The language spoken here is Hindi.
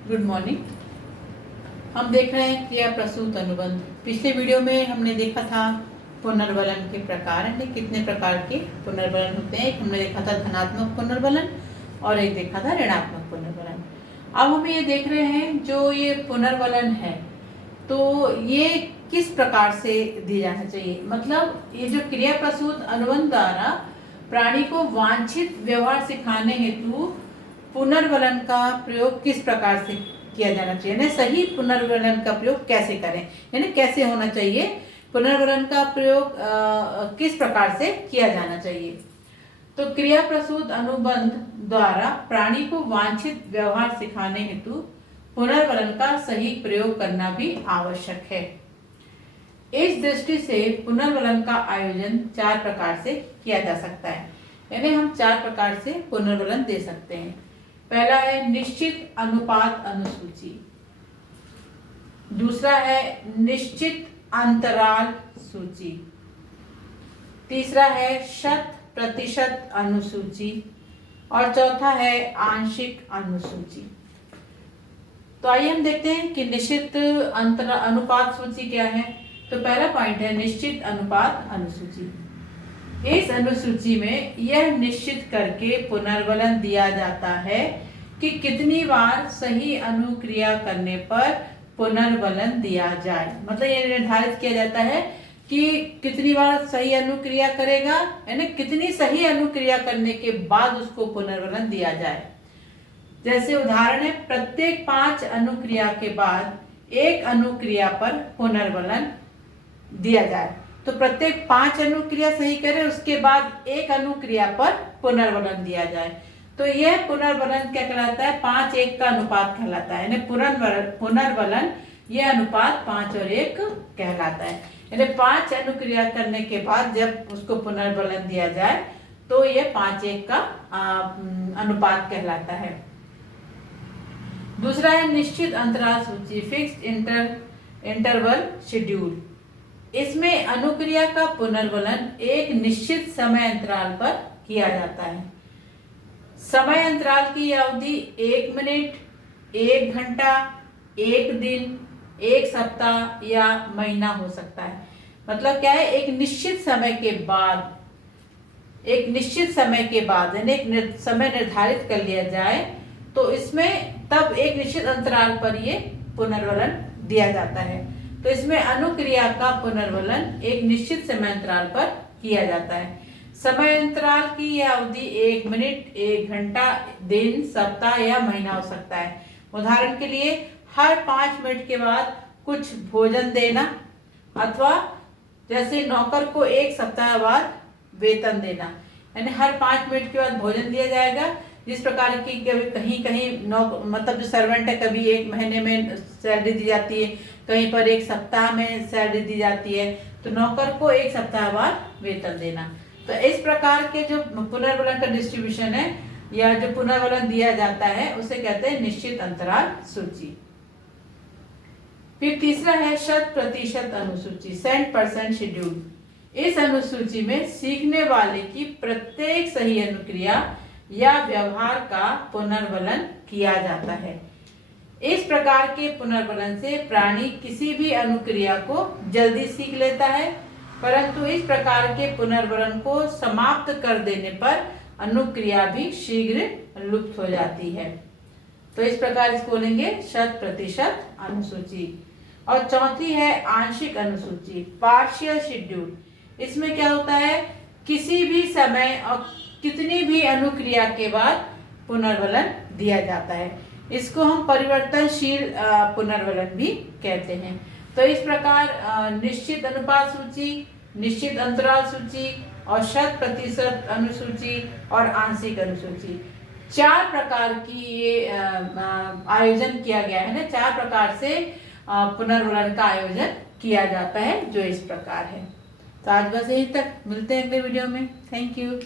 Good morning. हम देख रहे हैं क्रिया प्रसूत अनुबंध। पिछले वीडियो में हमने देखा था पुनर्वलन के प्रकार, यानी कितने प्रकार के पुनर्वलन होते हैं। एक हमने देखा था धनात्मक पुनर्वलन और एक देखा था ऋणात्मक पुनर्वलन। अब हम ये देख रहे हैं जो ये पुनर्वलन है तो ये किस प्रकार से दिया जाना चाहिए। मतलब ये जो क्रिया प्रसूत अनुबंध द्वारा प्राणी को वांछित व्यवहार सिखाने हेतु पुनर्वलन का प्रयोग किस प्रकार से किया जाना चाहिए, यानी सही पुनर्वलन का प्रयोग कैसे करें, यानी कैसे होना चाहिए पुनर्वलन का प्रयोग किस प्रकार से किया जाना चाहिए। तो क्रिया प्रसूत अनुबंध द्वारा प्राणी को वांछित व्यवहार सिखाने हेतु पुनर्वलन का सही प्रयोग करना भी आवश्यक है। इस दृष्टि से पुनर्वलन का आयोजन 4 प्रकार से किया जा सकता है, यानी हम 4 प्रकार से पुनर्वलन दे सकते हैं। पहला है निश्चित अनुपात अनुसूची, दूसरा है निश्चित अंतराल सूची, तीसरा है 100% अनुसूची और चौथा है आंशिक अनुसूची। तो आइए हम देखते हैं कि निश्चित अनुपात सूची क्या है। तो पहला पॉइंट है निश्चित अनुपात अनुसूची। इस अनुसूची में यह निश्चित करके पुनर्वलन दिया जाता है कि कितनी बार सही अनुक्रिया करने पर पुनर्वलन दिया जाए। मतलब यह निर्धारित किया जाता है कि कितनी बार सही अनुक्रिया करेगा, यानी कितनी सही अनुक्रिया करने के बाद उसको पुनर्वलन दिया जाए। जैसे उदाहरण है, प्रत्येक 5 अनुक्रिया के बाद एक अनुक्रिया पर पुनर्वलन दिया जाए। तो प्रत्येक 5 अनुक्रिया सही करें, उसके बाद एक अनुक्रिया पर पुनर्वलन दिया जाए। तो यह पुनर्वलन क्या कहलाता है? 5:1 का अनुपात कहलाता है। यानी पुनर्वलन यह अनुपात 5 और 1 कहलाता है। यानी 5 अनुक्रिया करने के बाद जब उसको पुनर्वलन दिया जाए तो यह 5:1 का अनुपात कहलाता है। दूसरा है निश्चित अंतराल सूची, फिक्स्ड इंटरवल शेड्यूल। इसमें अनुक्रिया का पुनर्वलन एक निश्चित समय अंतराल पर किया जाता है। समय अंतराल की अवधि 1 मिनट, 1 घंटा, 1 दिन, 1 सप्ताह या महीना हो सकता है। मतलब क्या है, एक निश्चित समय के बाद यानी एक समय निर्धारित कर लिया जाए तो इसमें तब एक निश्चित अंतराल पर ये पुनर्वलन दिया जाता है। तो इसमें अनुक्रिया का पुनर्वलन एक निश्चित समय अंतराल पर किया जाता है। समय अंतराल की यह अवधि 1 मिनट, 1 घंटा, दिन, सप्ताह या महीना हो सकता है। उदाहरण के लिए हर 5 मिनट के बाद कुछ भोजन देना, अथवा जैसे नौकर को 1 सप्ताह बाद वेतन देना, यानी हर 5 मिनट के बाद भोजन दिया जाएगा। जिस प्रकार की कभी कहीं मतलब जो सर्वेंट है, कभी 1 महीने में सैलरी दी जाती है, कहीं पर 1 सप्ताह में सैलरी दी जाती है, तो नौकर को 1 सप्ताह बाद वेतन देना। तो इस प्रकार के जो पुनर्वलन का डिस्ट्रीब्यूशन है या जो पुनर्वलन दिया जाता है उसे कहते हैं निश्चित अंतराल सूची। फिर तीसरा है 100% अनुसूची, 100% शेड्यूल। इस अनुसूची में सीखने वाले की प्रत्येक सही अनुक्रिया या व्यवहार का पुनर्वलन किया जाता है। इस प्रकार के पुनर्वलन से प्राणी किसी भी अनुक्रिया को जल्दी सीख लेता है, परंतु इस प्रकार के पुनर्वलन को समाप्त कर देने पर अनुक्रिया भी शीघ्र लुप्त हो जाती है। तो इस प्रकार इसको बोलेंगे 100% अनुसूची। और चौथी है आंशिक अनुसूची, पार्शियल शेड्यूल। इसमें क्या होता है, किसी भी समय और कितनी भी अनुक्रिया के बाद पुनर्वलन दिया जाता है। इसको हम परिवर्तनशील पुनर्वलन भी कहते हैं। तो इस प्रकार निश्चित अनुपात सूची, निश्चित अंतराल सूची और 100% अनुसूची और आंशिक अनुसूची, 4 प्रकार की ये आयोजन किया गया है ना। 4 प्रकार से पुनर्वलन का आयोजन किया जाता है, जो इस प्रकार है। तो आज बस यहीं तक, मिलते हैं अगले वीडियो में। Thank you.